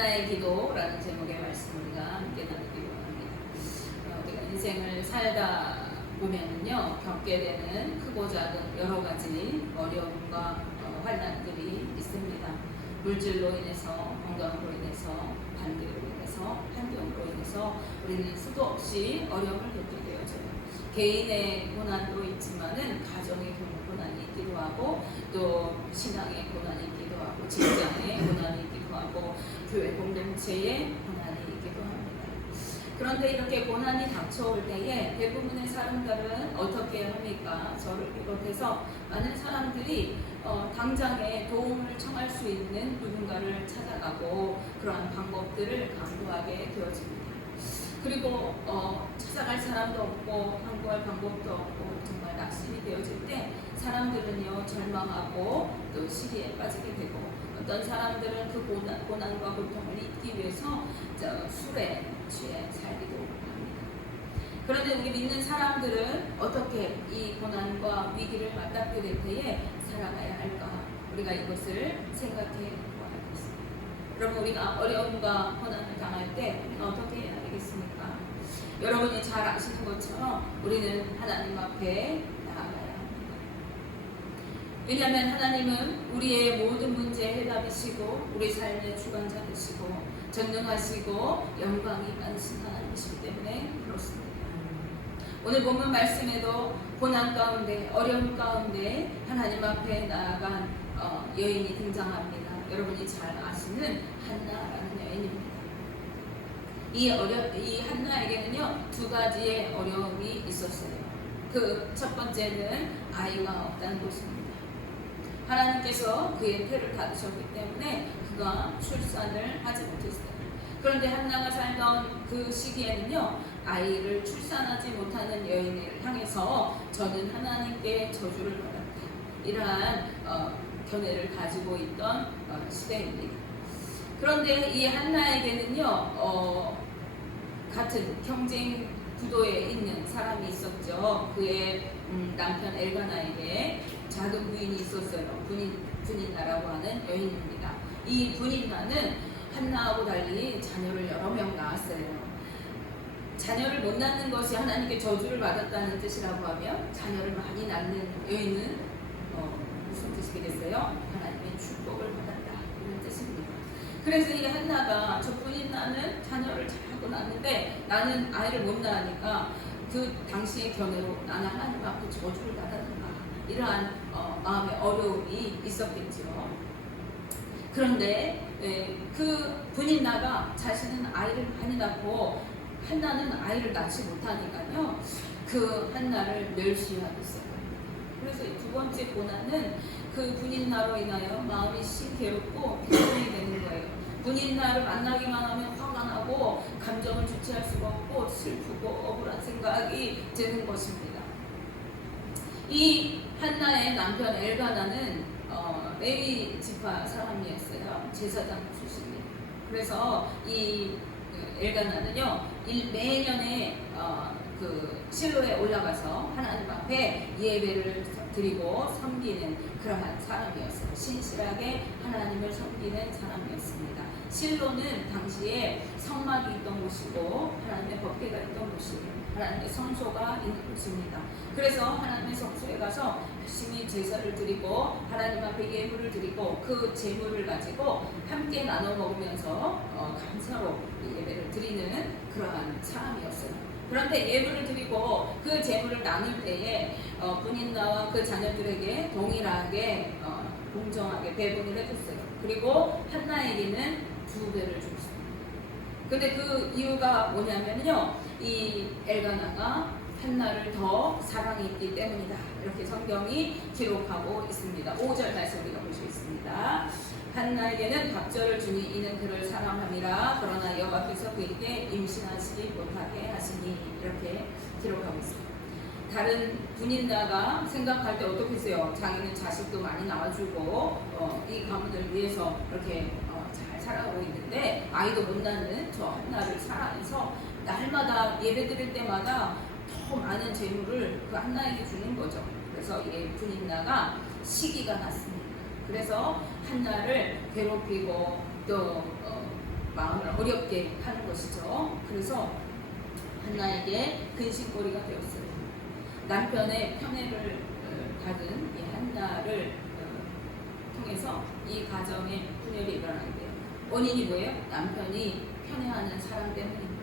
한나의 기도라는 제목의 말씀을 우리가 함께 나누기로 합니다. 우리가 인생을 살다 보면은요, 겪게 되는 크고 작은 여러 가지 어려움과 환난들이 있습니다. 물질로 인해서, 건강으로 인해서, 반대로 인해서, 환경으로 인해서 우리는 수도 없이 어려움을 겪게 되어져요. 개인의 고난도 있지만은 가정의 고난이 있기도 하고, 또 신앙의 고난이 있기도 하고, 직장의 고난이 있기도 하고, 교회 공동체의 고난이 있기도 합니다. 그런데 이렇게 고난이 닥쳐올 때에 대부분의 사람들은 어떻게 합니까? 저를 비롯해서 많은 사람들이 당장에 도움을 청할 수 있는 누군가를 찾아가고 그러한 방법들을 강구하게 되어집니다. 그리고 찾아갈 사람도 없고 강구할 방법도 없고 정말 낙심이 되어질 때 사람들은요, 절망하고 또 시기에 빠지게 되고, 어떤 사람들은 그 고난과 고통을 잊기 위해서 술에 취해 살기도 합니다. 그런데 우리 믿는 사람들은 어떻게 이 고난과 위기를 맞닥뜨릴 될 때에 살아가야 할까? 우리가 이것을 생각해 보아야 하겠습니다. 여러분, 우리가 어려움과 고난을 당할 때 우리가 어떻게 해야 되겠습니까? 여러분이 잘 아시는 것처럼 우리는 하나님 앞에 나아가야 합니다. 왜냐하면 하나님은 우리의 모든 문제의 해답이시고 우리 삶의 주관자 되시고 전능하시고 영광이 많으신 하나님이시기 때문에 그렇습니다. 오늘 본문 말씀에도 고난 가운데, 어려움 가운데 하나님 앞에 나아간 여인이 등장합니다. 여러분이 잘 아시는 한나라는 여인입니다. 이 한나에게는요, 두 가지의 어려움이 있었어요. 그 첫 번째는 아이가 없다는 것입니다. 하나님께서 그의 태를 닫으셨기 때문에 그가 출산을 하지 못했어요. 그런데 한나가 살던 그 시기에는요, 아이를 출산하지 못하는 여인을 향해서 저는 하나님께 저주를 받았다, 이러한 견해를 가지고 있던 시대입니다. 그런데 이 한나에게는요, 같은 경쟁 구도에 있는 사람이 있었죠. 그의 남편 엘가나에게 작은 부인이 있었어요. 분인나라고 하는 여인입니다. 이 분인나는 한나하고 달리 자녀를 여러 명 낳았어요. 자녀를 못 낳는 것이 하나님께 저주를 받았다는 뜻이라고 하면, 자녀를 많이 낳는 여인은 무슨 뜻이겠어요? 하나님의 축복을 받았다, 이런 뜻입니다. 그래서 이 한나가, 저 분인나는 자녀를 잘하고 낳는데 나는 아이를 못 낳으니까 그 당시의 견해로 나는 하나님 앞에 저주를 받았는가, 이러한 마음의 어려움이 있었겠죠. 그런데 그 분인나가 자신은 아이를 많이 낳고 한나는 아이를 낳지 못하니까요, 그 한나를 멸시하겠어요. 그래서 이 두 번째 고난은 그 분인나로 인하여 마음이 괴롭고 비통이 되는 거예요. 분인나를 만나기만 하면 화가 나고 감정을 주체할 수가 없고 슬프고 억울한 생각이 드는 것입니다. 이 한나의 남편 엘가나는 레위 지파 사람이었어요. 제사장 출신이에요. 그래서 이 엘가나는요, 매년에 그 실로에 올라가서 하나님 앞에 예배를 드리고 섬기는 그러한 사람이었어요. 신실하게 하나님을 섬기는 사람이었습니다. 실로는 당시에 성막이 있던 곳이고 하나님의 법궤가 있던 곳이고 하나님의 성소가 있는 곳입니다. 그래서 하나님의 성소에 가서 열심히 제사를 드리고 하나님 앞에 예물을 드리고 그 제물을 가지고 함께 나눠 먹으면서 감사로 예배를 드리는 그러한 사람이었어요. 그런데 예물을 드리고 그 제물을 나눌 때에 분인나와 그 자녀들에게 동일하게 공정하게 배분을 해줬어요. 그리고 한나에게는 2배를 줬습니다. 근데 그 이유가 뭐냐면요, 이 엘가나가 한나를 더 사랑했기 때문이다, 이렇게 성경이 기록하고 있습니다. 5절 다시 우리가 볼 수 있습니다. 한나에게는 갑절을 주니 이는 그를 사랑함이라, 그러나 여호와께서 그에게 임신하시지 못하게 하시니, 이렇게 기록하고 있습니다. 다른 분인나가 생각할 때 어떻게 했어요? 자기는 자식도 많이 낳아주고 이 가문을 위해서 이렇게 잘 살아가고 있는데 아이도 못 낳는 저 한나를 사랑해서 날마다 예배 드릴 때마다 더 많은 재물을 그 한나에게 주는 거죠. 그래서 이 분인나가 시기가 났습니다. 그래서 한나를 괴롭히고 또 마음을 어렵게 하는 것이죠. 그래서 한나에게 근심거리가 되었어요. 남편의 편애를 받은 이 한나를 통해서 이 가정에 분열이 일어나게 돼요. 원인이 뭐예요? 남편이 편애하는 사람 때문입니다.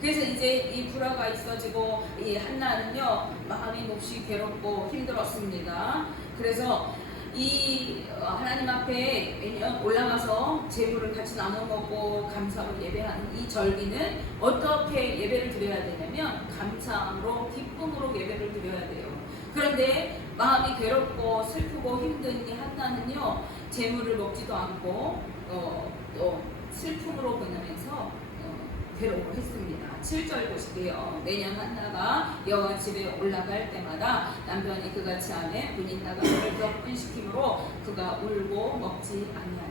그래서 이제 이 불화가 있어지고 이 한나는요 마음이 몹시 괴롭고 힘들었습니다. 그래서 이 하나님 앞에 매년 올라가서 제물을 같이 나눠 먹고 감사로 예배하는 이 절기는 어떻게 예배를 드려야 되냐면 감사함으로 기쁨으로 예배를 드려야 돼요. 그런데 마음이 괴롭고 슬프고 힘든 이 한나는요 제물을 먹지도 않고 또 슬픔으로 보내면서 괴로워했습니다. 7절 보실게요. 매년 한나가 여호와 집에 올라갈 때마다 남편이 그같이 하매 분이 나가 그를 격분시키므로 그가 울고 먹지 아니하니.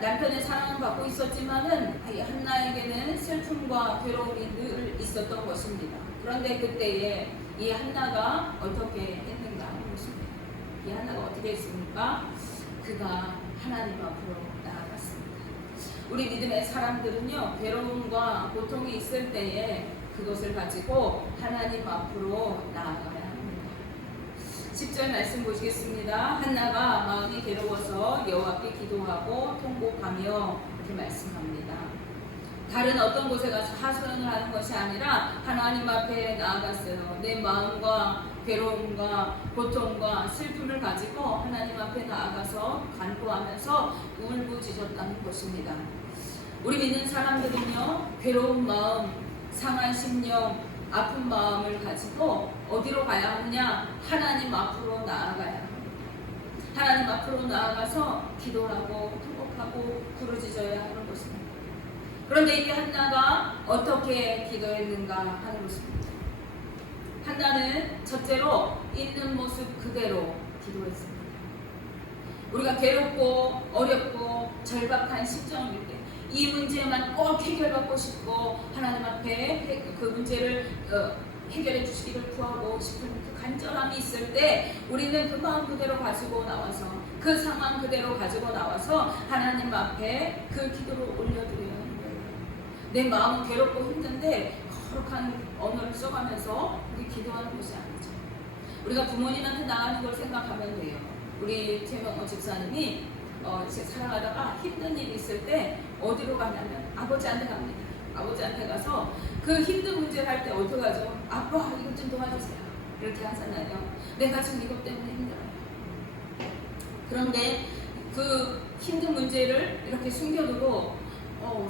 남편의 사랑은 받고 있었지만은 한나에게는 슬픔과 괴로움이 늘 있었던 것입니다. 그런데 그때에 이 한나가 어떻게 했는가 하는 것입니다. 이 한나가 어떻게 했습니까? 그가 하나님 앞으로 나아갔습니다. 우리 믿음의 사람들은요 괴로움과 고통이 있을 때에 그것을 가지고 하나님 앞으로 나아가야 합니다. 10절 말씀 보시겠습니다. 한나가 마음이 괴로워서 여호와께 기도하고 통곡하며 이렇게 말씀합니다. 다른 어떤 곳에 가서 하소연을 하는 것이 아니라 하나님 앞에 나아갔어요. 내 마음과 괴로움과 고통과 슬픔을 가지고 하나님 앞에 나아가서 간구하면서 울부짖었다는 것입니다. 우리 믿는 사람들은요 괴로운 마음, 상한 심령, 아픈 마음을 가지고 어디로 가야 하느냐? 하나님 앞으로 나아가야 합니다. 하나님 앞으로 나아가서 기도하고 통곡하고 부르짖어야 하는 것입니다. 그런데 이 한나가 어떻게 기도했는가 하는 것입니다. 한나는 첫째로 있는 모습 그대로 기도했습니다. 우리가 괴롭고 어렵고 절박한 심정일 때 이 문제만 꼭 해결받고 싶고 하나님 앞에 그 문제를 해결해 주시기를 구하고 싶은 그 간절함이 있을 때 우리는 그 마음 그대로 가지고 나와서 그 상황 그대로 가지고 나와서 하나님 앞에 그 기도를 올려드려야 하는 거예요. 내 마음은 괴롭고 힘든데 거룩한 언어를 써가면서 우리 기도하는 것이 아니죠. 우리가 부모님한테 나가는 걸 생각하면 돼요. 우리 최명호 집사님이 살아가다가 힘든 일이 있을 때 어디로 가냐면 아버지한테 갑니다. 아버지한테 가서 그 힘든 문제를 할 때 어떻게 하죠? 아빠 이것 좀 도와주세요. 이렇게 하잖아요. 내가 지금 이것 때문에 힘들어요. 그런데 그 힘든 문제를 이렇게 숨겨두고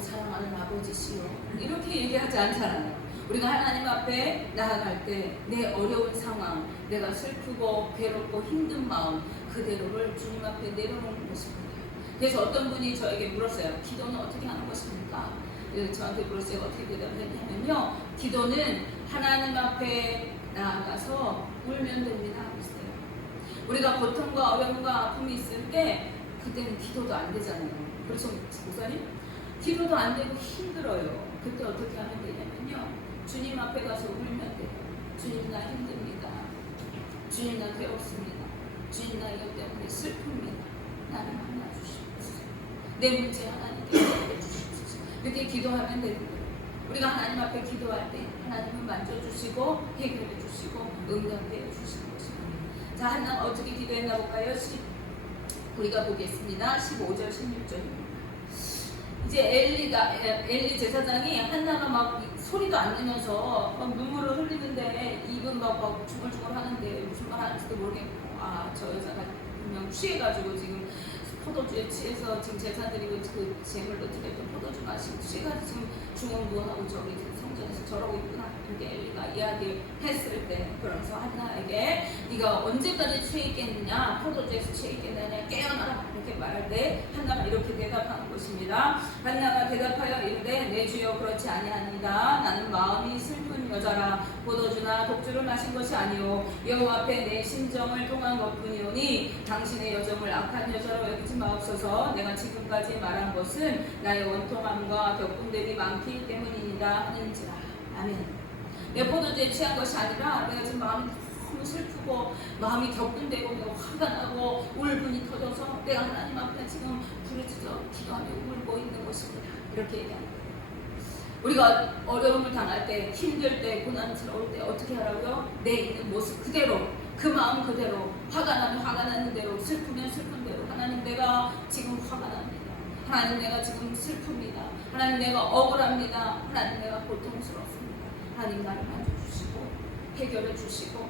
사랑하는 아버지시여 이렇게 얘기하지 않잖아요. 우리가 하나님 앞에 나아갈 때 내 어려운 상황, 내가 슬프고 괴롭고 힘든 마음 그대로를 주님 앞에 내려놓는 것입니다. 그래서 어떤 분이 저에게 물었어요. 기도는 어떻게 하는 것입니까? 저한테 물었어요. 어떻게 대답을 했냐면요. 기도는 하나님 앞에 나아가서 울면 됩니다. 그랬어요. 우리가 고통과 어려움과 아픔이 있을 때 그때는 기도도 안 되잖아요. 그렇죠, 목사님? 기도도 안 되고 힘들어요. 그때 어떻게 하면 되냐면요. 주님 앞에 가서 울면 돼요. 주님 나 힘듭니다. 주님 나 괴롭습니다. 주님 나 이것 때문에 슬픕니다. 나를 만나주시옵소서. 내 문제 하나님께 해주시옵소서. 이렇게 기도하면 되는 거예요. 우리가 하나님 앞에 기도할 때 하나님은 만져주시고 해결해 주시고 응답해 주시는 것입니다. 자, 한나가 어떻게 기도했나 볼까요? 우리가 보겠습니다. 15절 16절입니다. 이제 엘리 제사장이 한나가 막 소리도 안 내면서 막 눈물을 흘리는데 입은 막 중얼중얼 하는데 무슨 말 하는지도 모르겠고 저 여자가 분명 취해가지고 지금 포도주에 취해서 지금 제사 드리고 그 제물로 드렸던 포도주 마시고 취해가지고 지금 중언부언하고 저기 성전에서 저러고 있구나 이렇게 엘리가 이야기했을 때 그러면서 한나에게 네가 언제까지 취해 있겠느냐 포도주에서 취해 있겠느냐 깨어나라 이렇게 말할 때 한나가 이렇게 대답하는 것입니다. 한나가 대답하여 이르되 내 주여 그렇지 아니하니이다. 나는 마음이 슬픈 여자라 포도주나 독주를 마신 것이 아니오 여호와 앞에 내 심정을 통한 것뿐이오니 당신의 여정을 악한 여자로 여기지 마옵소서. 내가 지금까지 말한 것은 나의 원통함과 격분됨이 많기 때문이니라 하는지라. 아멘. 내 포도주에 취한 것이 아니라 내가 지금 마음이 너무 슬프고 마음이 격분되고 내가 화가 나고 울분이 터져서 내가 하나님 앞에 지금 부르짖어 기도하며 울고 것입니다. 이렇게 얘기합니다. 우리가 어려움을 당할 때, 힘들 때, 고난스러울 때 어떻게 하라고요? 내 있는 모습 그대로, 그 마음 그대로, 화가 나면 화가 나는 대로, 슬프면 슬픈 대로, 하나님 내가 지금 화가 납니다. 하나님 내가 지금 슬픕니다. 하나님 내가 억울합니다. 하나님 내가 고통스럽습니다. 하나님 나를 만져주시고 해결해 주시고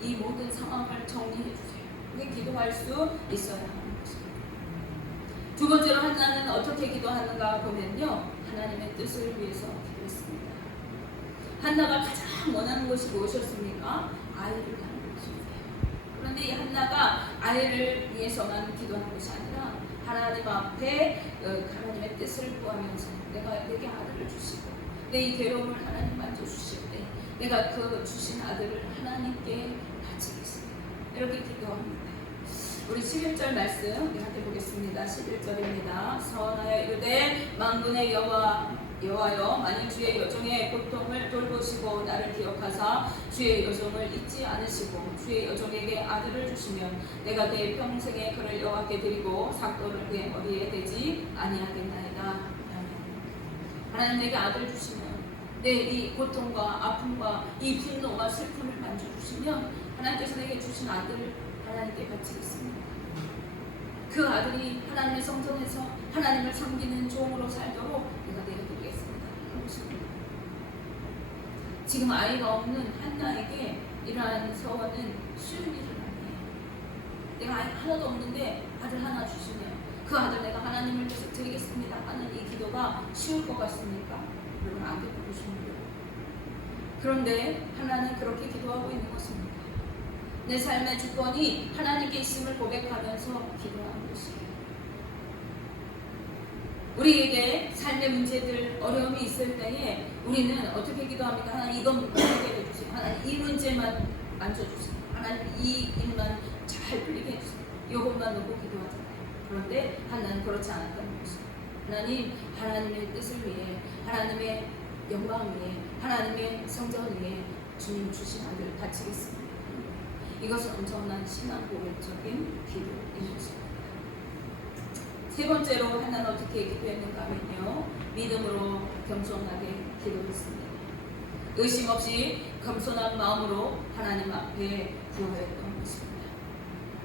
이 모든 상황을 정리해 주세요. 그게 기도할 수 있어야 하는 것입니다. 두 번째로 한나는 어떻게 기도하는가 보면요, 하나님의 뜻을 위해서 기도했습니다. 한나가 가장 원하는 것이 무엇이었습니까? 아이를 낳는 것입니다. 그런데 이 한나가 아이를 위해서만 기도하는 것이 아니라 하나님 앞에 하나님의 뜻을 구하면서 내게 아들을 주시고 내 이 괴로움을 하나님 만져주실 때 내가 그 주신 아들을 하나님께 바치겠습니다. 이렇게 기도합니다. 우리 11절 말씀 함께 보겠습니다. 11절입니다. 선하여 이르되 만군의 여호와여, 만일 주의 여종의 고통을 돌보시고 나를 기억하사 주의 여종을 잊지 않으시고 주의 여종에게 아들을 주시면 내가 내 평생에 그를 여호와께 드리고 삭도를 그의 머리에 대지 아니하겠나이다. 하나님 내게 아들 주시면 내 이 고통과 아픔과 이 분노와 슬픔을 만져주시면 하나님께서 내게 주신 아들을 하나님께 바치겠습니다. 그 아들이 하나님의 성전에서 하나님을 섬기는 종으로 살도록 내가 내어드리겠습니다. 지금 아이가 없는 한나에게 이러한 서원은 쉬운 일은 아니에요. 내가 아이 하나도 없는데 아들 하나 주시면 그 아들 내가 하나님을 위해서 드리겠습니다 하는 이 기도가 쉬울 것 같습니까? 물론 안 되고 보십니다. 그런데 하나는 그렇게 기도하고 있는 것입니다. 내 삶의 주권이 하나님께 있음을 고백하면서 기도하는 것이에요. 우리에게 삶의 문제들, 어려움이 있을 때에 우리는 어떻게 기도합니까? 하나님 이건 해결해 주세요. 하나님 이 문제만 만져주세요. 하나님 이 일만 잘 풀리게 해주세요. 이것만 놓고 기도하잖아요. 그런데 하나는 그렇지 않았다는 것입니다. 하나님, 하나님의 뜻을 위해, 하나님의 영광 위해, 하나님의 성전 위해 주님 주신 아들을 바치겠습니다. 이것은 엄청난 신앙 고백적인 기도인 것입니다. 세 번째로 하나는 어떻게 기도했는가 하면요, 믿음으로 겸손하게 기도했습니다. 의심 없이 겸손한 마음으로 하나님 앞에 구하였던 것입니다.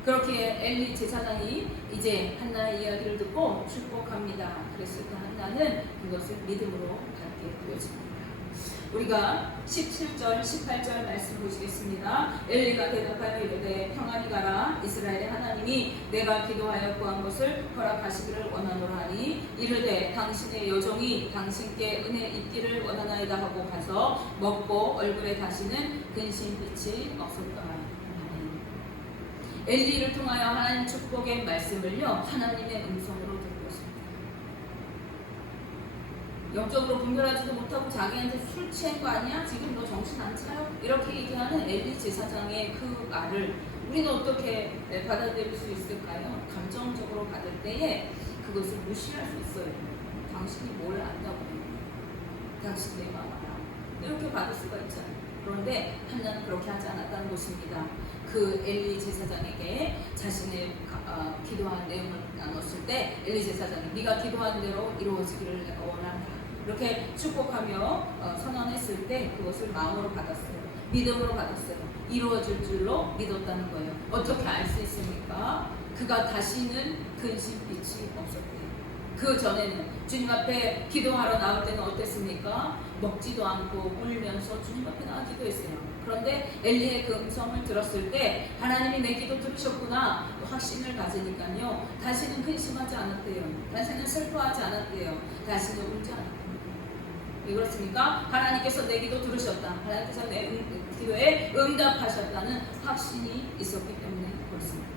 그렇게 엘리 제사장이 이제 한나의 이야기를 듣고 축복합니다. 그랬을 때 한나는 그것을 믿음으로 받게 되어집니다. 우리가 17절, 18절 말씀 보시겠습니다. 엘리가 대답하여 이르되 평안히 가라. 이스라엘의 하나님이 내가 기도하여 구한 것을 허락하시기를 원하노라 하니 이르되 당신의 여종이 당신께 은혜 있기를 원하나이다 하고 가서 먹고 얼굴에 다시는 근심빛이 없었더라. 엘리를 통하여 하나님 축복의 말씀을요, 하나님의 음성으로 듣고 있습니다. 영적으로 분별하지도 못하고 자기한테 술 취한 거 아니야? 지금 너 정신 안 차려? 이렇게 얘기하는 엘리 제사장의 그 말을 우리는 어떻게 받아들일 수 있을까요? 감정적으로 받을 때에 그것을 무시할 수 있어요. 당신이 뭘 안다고 당신 내 마음 알아. 이렇게 받을 수가 있잖아요. 그런데 한나는 그렇게 하지 않았다는 것입니다. 그 엘리 제사장에게 자신의 기도한 내용을 나눴을 때 엘리 제사장이 네가 기도한 대로 이루어지기를 내가 원한다. 이렇게 축복하며 선언했을 때 그것을 마음으로 받았어요. 믿음으로 받았어요. 이루어질 줄로 믿었다는 거예요. 어떻게 알 수 있습니까? 그가 다시는 근심빛이 없었대요. 그 전에는 주님 앞에 기도하러 나올 때는 어땠습니까? 먹지도 않고 울면서 주님 앞에 나와 기도했어요. 그런데 엘리의 그 음성을 들었을 때 하나님이 내 기도 들으셨구나 확신을 가지니까요, 다시는 근심하지 않았대요. 다시는 슬퍼하지 않았대요. 다시는 울지 않았대요. 왜 그렇습니까? 하나님께서 내 기도 들으셨다. 하나님께서 내 기도에 응답하셨다는 확신이 있었기 때문에 그렇습니다.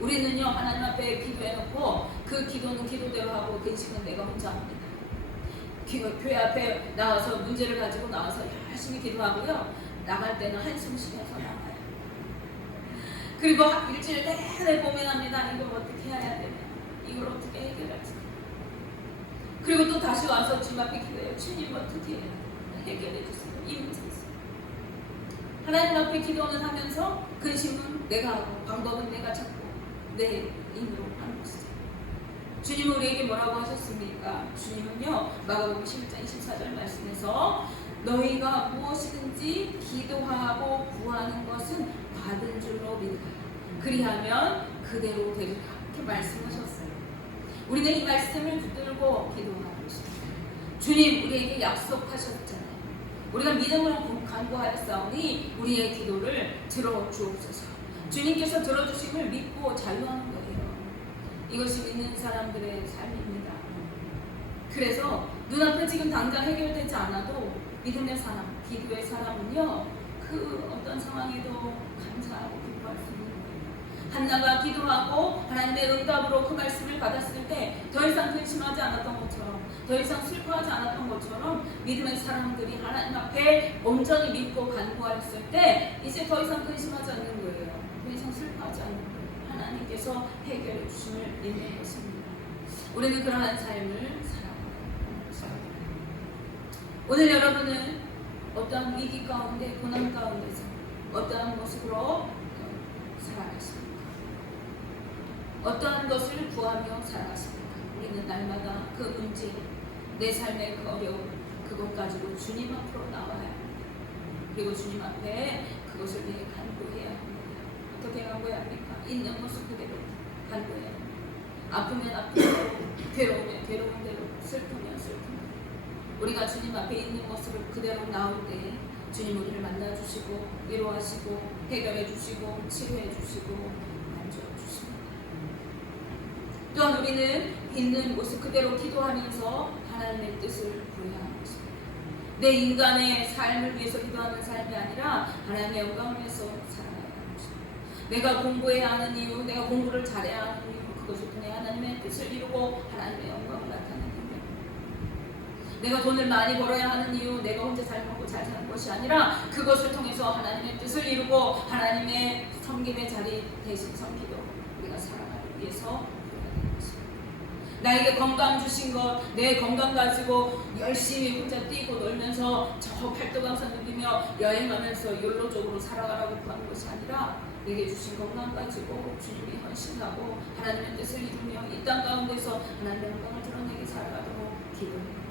우리는요, 하나님 앞에 기도해놓고 그 기도는 기도대로 하고 근심은 내가 혼자 합니다. 교회 앞에 나와서 문제를 가지고 나와서 열심히 기도하고요, 나갈 때는 한숨 쉬면서 나가요. 그리고 일주일 내내 고민합니다. 이걸 어떻게 해야 되냐, 이걸 어떻게 해결하지. 그리고 또 다시 와서 주님 앞에 기도해요. 주님 어떻게 해결해 주세요. 이 문제 있어요. 하나님 앞에 기도는 하면서 근심은 내가 하고 방법은 내가 찾고 내 힘으로 하는 것이죠. 주님은 우리에게 뭐라고 하셨습니까? 마가복음 11장 24절 말씀에서 너희가 무엇이든지 기도하고 구하는 것은 받은 줄로 믿으라. 그리하면 그대로 되리라. 이렇게 말씀하셨어요. 우리는 이 말씀을 붙들고 기도하고 있습니다. 주님 우리에게 약속하셨잖아요. 우리가 믿음으로 간구하였사오니 우리의 기도를 들어주옵소서. 주님께서 들어주심을 믿고 자유하는 거예요. 이것이 믿는 사람들의 삶입니다. 그래서 눈앞에 지금 당장 해결되지 않아도 믿음의 사람, 기도의 사람은요, 그 어떤 상황에도 감사하고 기뻐할 수 있는 거예요. 한나가 기도하고 하나님의 응답으로 그 말씀을 받았을 때 더 이상 근심하지 않았던 것처럼, 더 이상 슬퍼하지 않았던 것처럼 믿음의 사람들이 하나님 앞에 온전히 믿고 간구하였을 때 이제 더 이상 근심하지 않는 거예요. 더 이상 슬퍼하지 않는 거예요. 하나님께서 해결해 주심을 믿는 것입니다. 우리는 그러한 삶을 살아갑니다. 오늘 여러분은 어떠한 위기 가운데, 고난 가운데서 어떠한 모습으로 살아가십니까? 어떠한 것을 구하며 살아가십니까? 우리는 날마다 그 문제, 내 삶의 그 어려움, 그것 가지고 주님 앞으로 나와야 합니다. 그리고 주님 앞에 그것을 위해 간구해야 합니다. 어떻게 간구해야 합니까? 있는 모습 그대로 간구해야 합니다. 아프면 아픈 대로, 괴로우면 괴로운 대로, 슬프면 슬픈 대로. 우리가 주님 앞에 있는 모습을 그대로 나올 때 주님 우리를 만나주시고 위로하시고 해결해주시고 치료해주시고 만져주십니다. 또한 우리는 있는 모습 그대로 기도하면서 하나님의 뜻을 구해야 하는 것입니다. 내 인간의 삶을 위해서 기도하는 삶이 아니라 하나님의 영광을 위해서 살아가야 하는 것입니다. 내가 공부해야 하는 이유, 내가 공부를 잘해야 하는 이유, 그것을 통해 하나님의 뜻을 이루고 하나님의 영광을 나타내는 것. 내가 돈을 많이 벌어야 하는 이유, 내가 혼자 잘 먹고 잘 사는 것이 아니라 그것을 통해서 하나님의 뜻을 이루고 하나님의 섬김의 자리 대신 섬기도록 우리가 살아가기 위해서 나에게 건강 주신 것, 내 건강 가지고 열심히 혼자 뛰고 놀면서 저 팔도강산 누비며 여행하면서 욜로적으로 살아가라고 구하는 것이 아니라 내게 주신 건강 가지고 주님이 헌신하고 하나님의 뜻을 이루며 이 땅 가운데서 하나님의 영광을 드러내게 살아가도록 기도해요.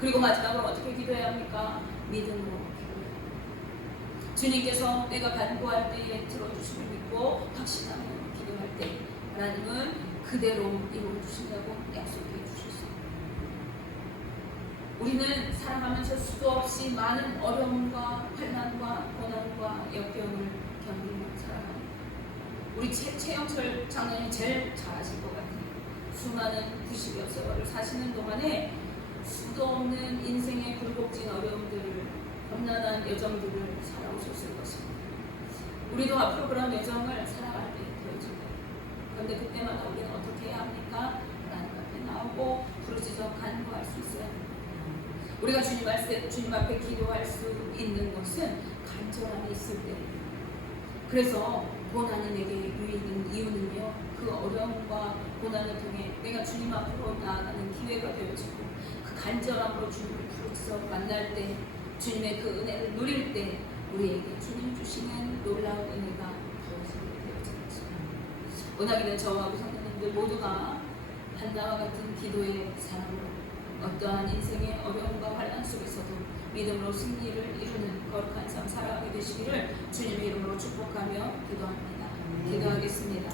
그리고 마지막으로 어떻게 기도해야 합니까? 믿음으로 기도해요. 주님께서 내가 간구할 때에 들어주심을 믿고 확신하며 기도할 때 하나님은 그대로 이루어주신다고 약속해 주셨어요. 우리는 살아가면서 수도 없이 많은 어려움과 환난과 고난과 역경을 견디며 살아갑니다. 우리 최영철 장로님 제일 잘 아실 것 같아요. 수많은 90여 세월을 사시는 동안에 수도 없는 인생의 굴곡진 어려움들을, 험난한 여정들을 살아오셨을 것입니다. 우리도 앞으로 그런 여정을 살아갈 때 되어질 거예요. 그런데 그때마다 우리는 어떻게 해야 합니까? 하나님 앞에 나오고 부르짖어 간구할 수 있어야 합니다. 우리가 주님 앞에 기도할 수 있는 것은 간절함이 있을 때입니다. 그래서 고난이 내게 유익인 이유는요, 그 어려움과 고난을 통해 내가 주님 앞으로 나아가는 기회가 되어지고 그 간절함으로 주님을 부르짖어 만날 때, 주님의 그 은혜를 누릴 때 우리에게 주님 주시는 놀라운 은혜가 부어지게 되어지는 것입니다. 원하기는 저와 우리 성도님들 모두가 한나와 같은 기도의 사람으로 어떠한 인생의 어려움과 환난 속에서도 믿음으로 승리를 이루는 거룩한 삶 살아가게 되시기를 주님의 이름으로 축복하며 기도합니다. 기도하겠습니다.